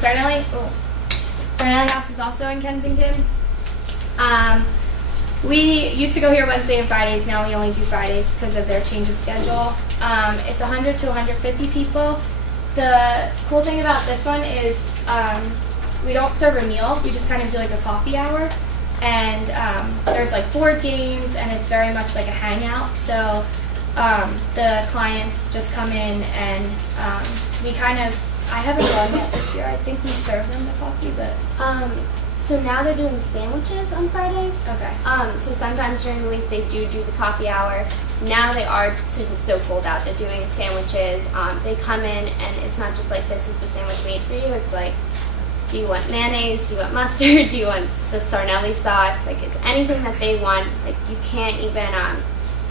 Sarnelli House is also in Kensington. We used to go here Wednesday and Fridays. Now we only do Fridays because of their change of schedule. It's 100 to 150 people. The cool thing about this one is we don't serve a meal. We just kind of do like a coffee hour. And there's like board games, and it's very much like a hangout. So the clients just come in, and I haven't gone yet this year. I think we serve them the coffee, but so now they're doing sandwiches on Fridays. okay. So sometimes during the week they do the coffee hour. Now they are, since it's so cold out, they're doing sandwiches. They come in, and it's not just like, this is the sandwich made for you. It's like, do you want mayonnaise? Do you want mustard? Do you want the Sarnelli sauce? Like, it's anything that they want. Like, you can't even,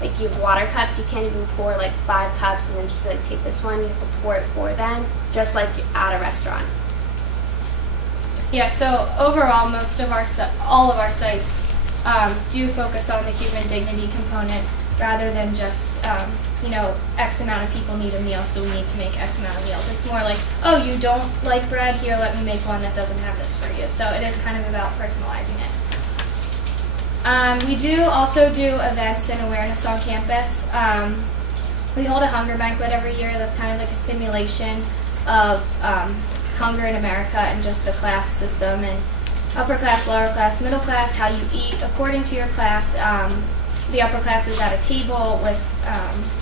like, you have water cups. You can't even pour like 5 cups and then just be like, take this one. You have to pour it for them, just like at a restaurant. Yeah, so overall, all of our sites do focus on the human dignity component rather than just, X amount of people need a meal, so we need to make X amount of meals. It's more like, oh, you don't like bread? Here, let me make one that doesn't have this for you. So it is kind of about personalizing it. We do also do events and awareness on campus. We hold a hunger banquet every year. That's kind of like a simulation of hunger in America and just the class system, and upper class, lower class, middle class, how you eat according to your class. The upper class is at a table with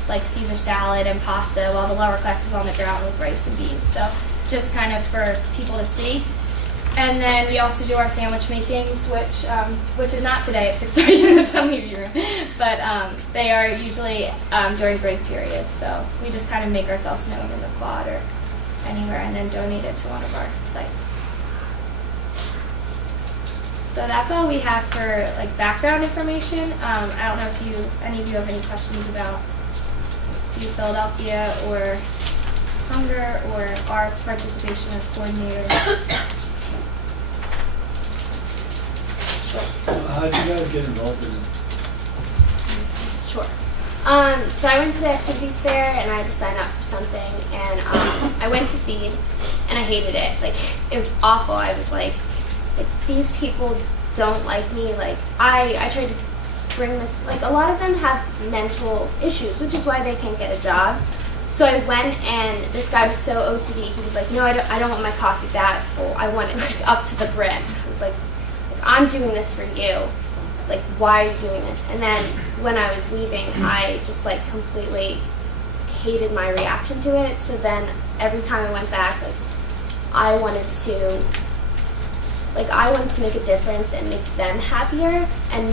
like Caesar salad and pasta, while the lower class is on the ground with rice and beans. So just kind of for people to see. And then we also do our sandwich makings, which is not today at 6:30 in the Tummy room, but they are usually during break periods. So we just kind of make ourselves known in the quad or anywhere, and then donate it to one of our sites. So that's all we have for like background information. I don't know if any of you have any questions about Pheed Philadelphia or hunger or our participation as coordinators. How did you guys get involved in it? Sure. So I went to the activities fair, and I had to sign up for something, and I went to Pheed, and I hated it. Like, it was awful. I was like, these people don't like me. Like, I tried to bring this, like, a lot of them have mental issues, which is why they can't get a job. So I went, and this guy was so OCD. He was like, no, I don't want my coffee that full. I want it like up to the brim. I was like, I'm doing this for you. Like, why are you doing this? And then when I was leaving, I just like completely hated my reaction to it. So then every time I went back, like, I wanted to make a difference and make them happier, and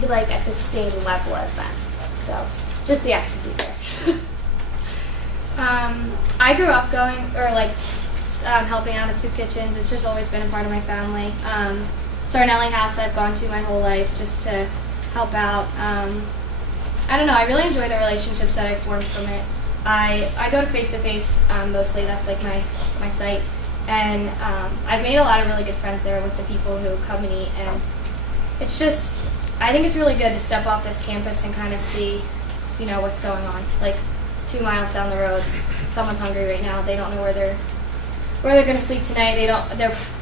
be like at the same level as them. So just the activities there. I grew up helping out at soup kitchens. It's just always been a part of my family. Sarnelli House I've gone to my whole life just to help out. I don't know, I really enjoy the relationships that I formed from it. I go to face-to-face mostly. That's like my site. And I've made a lot of really good friends there with the people who come and eat. And it's just, I think it's really good to step off this campus and kind of see, what's going on. Like 2 miles down the road, someone's hungry right now. They don't know where they're going to sleep tonight. They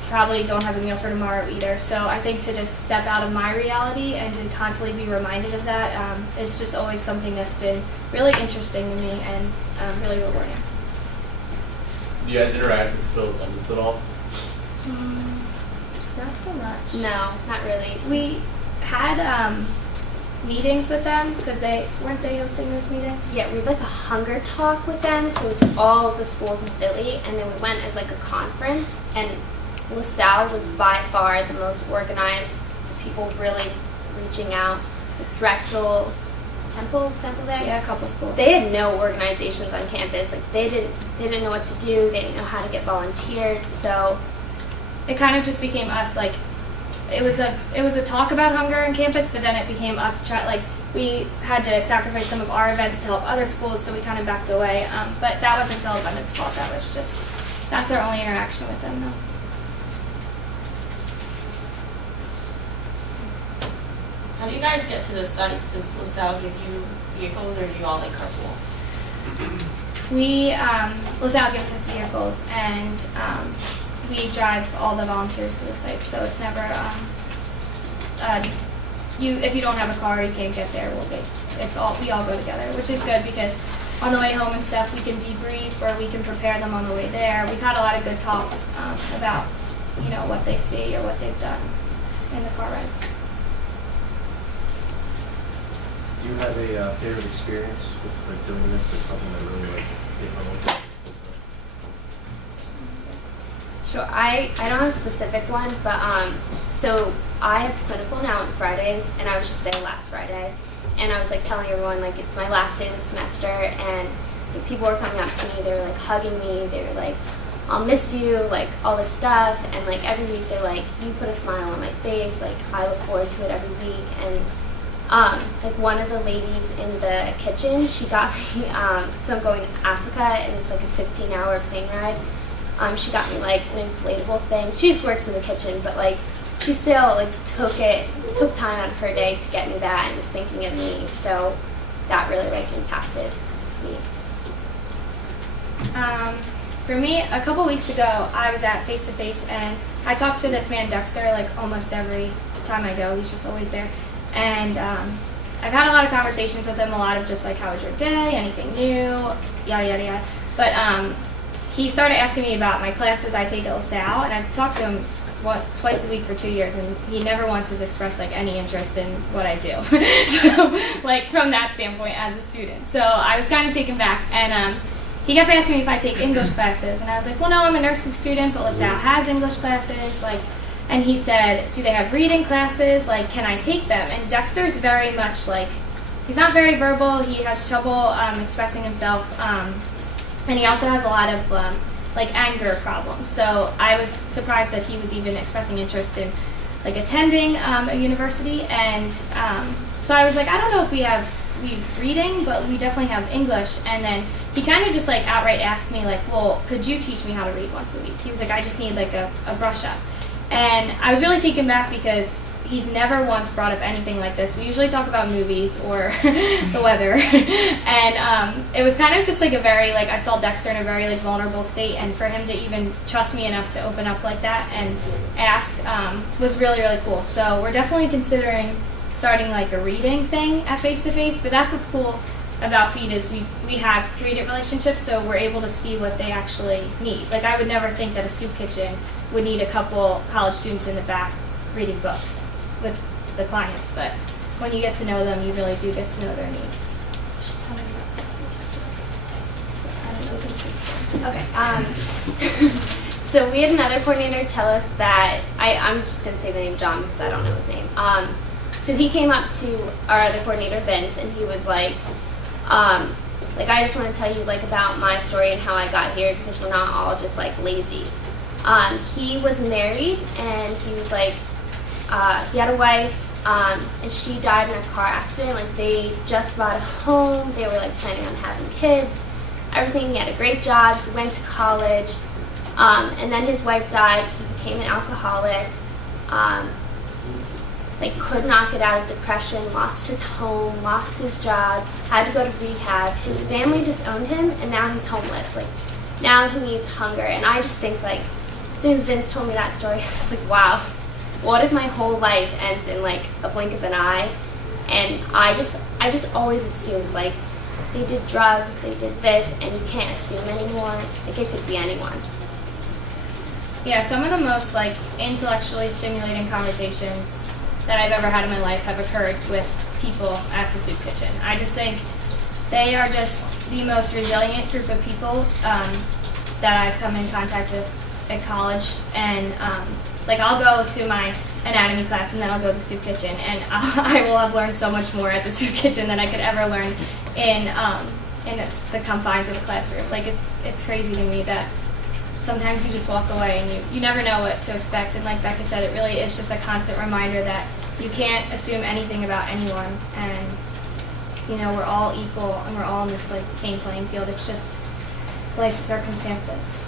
probably don't have a meal for tomorrow either. So I think to just step out of my reality and to constantly be reminded of that is just always something that's been really interesting to me and really rewarding. Do you guys interact with Philadelphians at all? Not so much. No, not really. We had meetings with them because weren't they hosting those meetings? Yeah, we had like a hunger talk with them, so it was all of the schools in Philly, and then we went as like a conference, and LaSalle was by far the most organized, the people really reaching out. Like Drexel, Temple there? Yeah, a couple schools. They had no organizations on campus. Like they didn't know what to do. They didn't know how to get volunteers. So it kind of just became us. Like it was a talk about hunger on campus, but then it became us we had to sacrifice some of our events to help other schools, so we kind of backed away. But that wasn't Phil Abundant's fault. That's our only interaction with them, though. How do you guys get to the sites? Does LaSalle give you vehicles, or do you all like carpool? LaSalle gives us vehicles, and we drive all the volunteers to the site, so it's never if you don't have a car, you can't get there. We all go together, which is good because on the way home and stuff, we can debrief or we can prepare them on the way there. We've had a lot of good talks about what they see or what they've done in the car rides. Do you have a favorite experience with like doing this, like something that really like hit home? Sure. I don't have a specific one, but so I have clinical now on Fridays, and I was just there last Friday, and I was like telling everyone like it's my last day of the semester, and like, people were coming up to me, they were like hugging me, they were like, I'll miss you, like all this stuff, and like every week they're like, you put a smile on my face, like I look forward to it every week, and like one of the ladies in the kitchen, she got me, so I'm going to Africa, and it's like a 15-hour plane ride. She got me like an inflatable thing. She just works in the kitchen, but like she still like took time out of her day to get me that and was thinking of me. So that really like impacted me. For me, a couple weeks ago, I was at Face to Face, and I talked to this man Dexter like almost every time I go. He's just always there, and I've had a lot of conversations with him. A lot of just like, how was your day? Anything new? Yada yada yada. But he started asking me about my classes I take at LaSalle, and I've talked to him twice a week for 2 years, and he never once has expressed like any interest in what I do. So like from that standpoint as a student. So I was kind of taken back, and he kept asking me if I take English classes, and I was like, well, no, I'm a nursing student, but LaSalle has English classes, like. And he said, do they have reading classes? Like, can I take them? And Dexter's very much like, he's not very verbal. He has trouble expressing himself. And he also has a lot of like anger problems. So I was surprised that he was even expressing interest in like attending a university. And so I was like, I don't know if we have reading, but we definitely have English. And then he kind of just like outright asked me like, well, could you teach me how to read once a week? He was like, I just need like a brush up. And I was really taken back because he's never once brought up anything like this. We usually talk about movies or the weather. And it was kind of just like a very, like, I saw Dexter in a very, like, vulnerable state. And for him to even trust me enough to open up like that and ask was really, really cool. So we're definitely considering starting, like, a reading thing at Face to Face. But that's what's cool about Pheed is we have created relationships, so we're able to see what they actually need. Like, I would never think that a soup kitchen would need a couple college students in the back reading books with the clients, but when you get to know them, you really do get to know their needs. I should tell them about this. So I don't know this is okay. So we had another coordinator tell us that I'm just gonna say the name John because I don't know his name. So he came up to our other coordinator Vince, and he was like, I just want to tell you like about my story and how I got here because we're not all just like lazy. He was married, and he was like, he had a wife, and she died in a car accident. Like they just bought a home, they were like planning on having kids, everything. He had a great job, he went to college, and then his wife died. He became an alcoholic, like could not get out of depression, lost his home, lost his job, had to go to rehab. His family disowned him, and now he's homeless. Like now he needs hunger. And I just think like, as soon as Vince told me that story, I was like, wow, what if my whole life ends in like a blink of an eye? And I just always assumed like they did drugs, they did this, and you can't assume anymore. Like it could be anyone. Yeah, some of the most like intellectually stimulating conversations that I've ever had in my life have occurred with people at the soup kitchen. I just think they are just the most resilient group of people that I've come in contact with at college. And like I'll go to my anatomy class and then I'll go to the soup kitchen, and I will have learned so much more at the soup kitchen than I could ever learn in the confines of a classroom. Like it's crazy to me that sometimes you just walk away and you never know what to expect. And like Becca said, it really is just a constant reminder that you can't assume anything about anyone, and we're all equal and we're all in this like same playing field. It's just life circumstances.